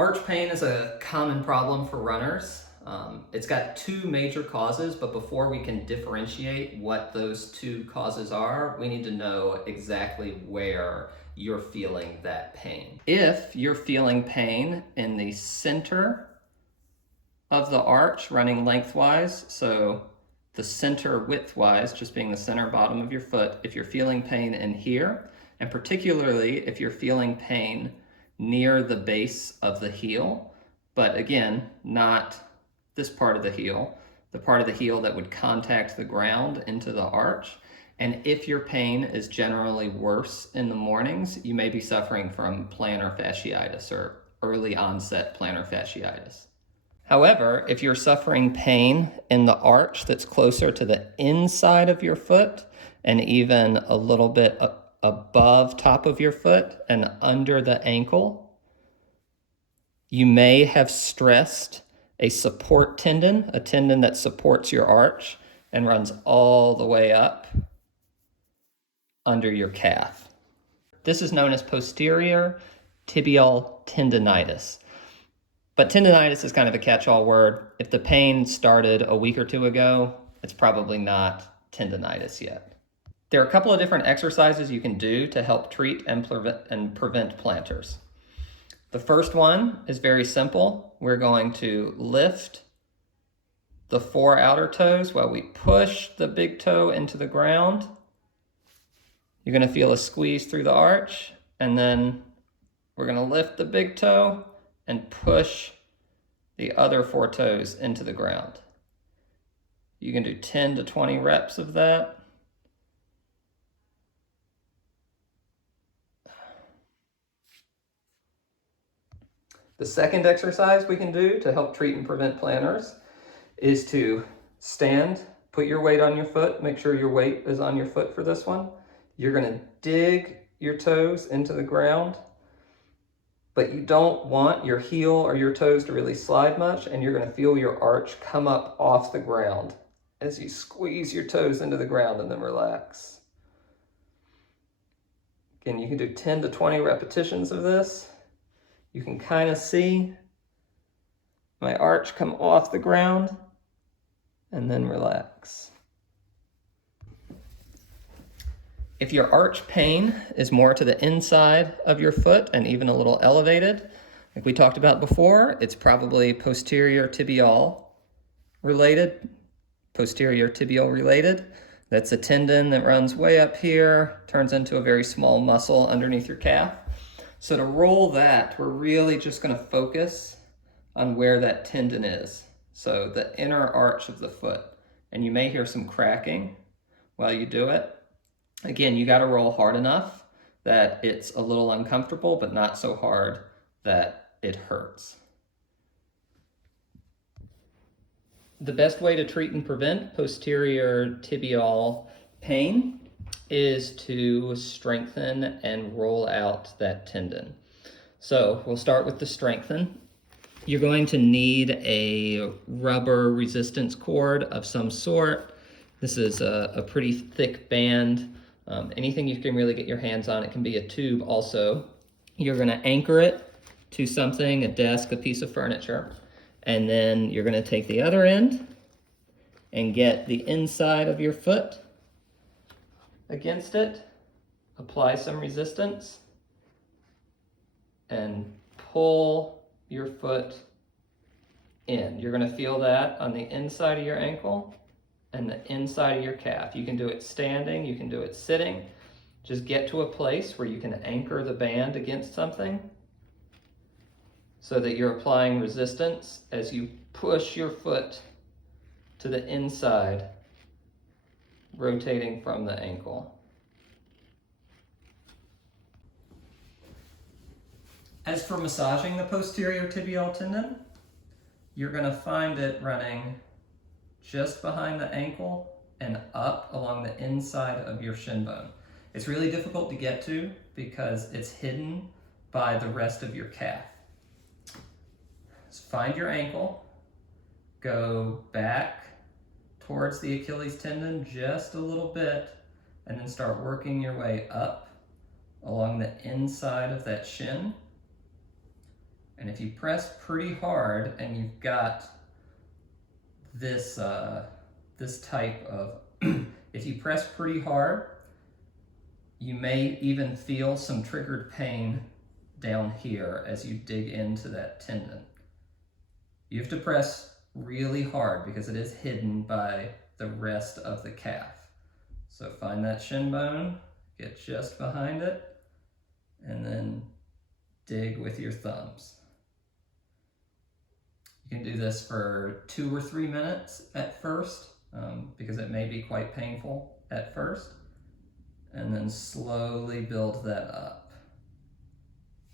Arch pain is a common problem for runners. It's got two major causes, but before we can differentiate what those two causes are, we need to know exactly where you're feeling that pain. If you're feeling pain in the center of the arch running lengthwise, so the center widthwise, just being the center bottom of your foot, if you're feeling pain in here, and particularly if you're feeling pain near the base of the heel, but again, not this part of the heel, the part of the heel that would contact the ground into the arch. And if your pain is generally worse in the mornings, you may be suffering from plantar fasciitis or early onset plantar fasciitis. However, if you're suffering pain in the arch that's closer to the inside of your foot and even a little bit above top of your foot and under the ankle, you may have stressed a support tendon, a tendon that supports your arch and runs all the way up under your calf. This is known as posterior tibial tendinitis. But tendinitis is kind of a catch-all word. If the pain started a week or two ago, it's probably not tendinitis yet. There are a couple of different exercises you can do to help treat and prevent plantars. The first one is very simple. We're going to lift the 4 outer toes while we push the big toe into the ground. You're going to feel a squeeze through the arch, and then we're going to lift the big toe and push the other 4 toes into the ground. You can do 10 to 20 reps of that. The second exercise we can do to help treat and prevent plantars is to stand, put your weight on your foot, make sure your weight is on your foot for this one. You're going to dig your toes into the ground, but you don't want your heel or your toes to really slide much, and you're going to feel your arch come up off the ground as you squeeze your toes into the ground and then relax. Again, you can do 10 to 20 repetitions of this. You can kind of see my arch come off the ground and then relax. If your arch pain is more to the inside of your foot and even a little elevated, like we talked about before, it's probably posterior tibial related. That's a tendon that runs way up here, turns into a very small muscle underneath your calf. So to roll that, we're really just going to focus on where that tendon is. So the inner arch of the foot. And you may hear some cracking while you do it. Again, you got to roll hard enough that it's a little uncomfortable, but not so hard that it hurts. The best way to treat and prevent posterior tibial pain is to strengthen and roll out that tendon. So we'll start with the strengthen. You're going to need a rubber resistance cord of some sort. This is a pretty thick band. Anything you can really get your hands on. It can be a tube also. You're going to anchor it to something, a desk, a piece of furniture, and then you're going to take the other end and get the inside of your foot against it, apply some resistance, and pull your foot in. You're going to feel that on the inside of your ankle and the inside of your calf. You can do it standing, you can do it sitting. Just get to a place where you can anchor the band against something so that you're applying resistance as you push your foot to the inside, rotating from the ankle. As for massaging the posterior tibial tendon, you're going to find it running just behind the ankle and up along the inside of your shin bone. It's really difficult to get to because it's hidden by the rest of your calf. So find your ankle, go back towards the Achilles tendon just a little bit, and then start working your way up along the inside of that shin. And if you press pretty hard and you've got this, this type of, if you press pretty hard, you may even feel some triggered pain down here as you dig into that tendon. You have to press really hard because it is hidden by the rest of the calf. So find that shin bone, get just behind it, and then dig with your thumbs. You can do this for 2 or 3 minutes at first, because it may be quite painful at first, and then slowly build that up.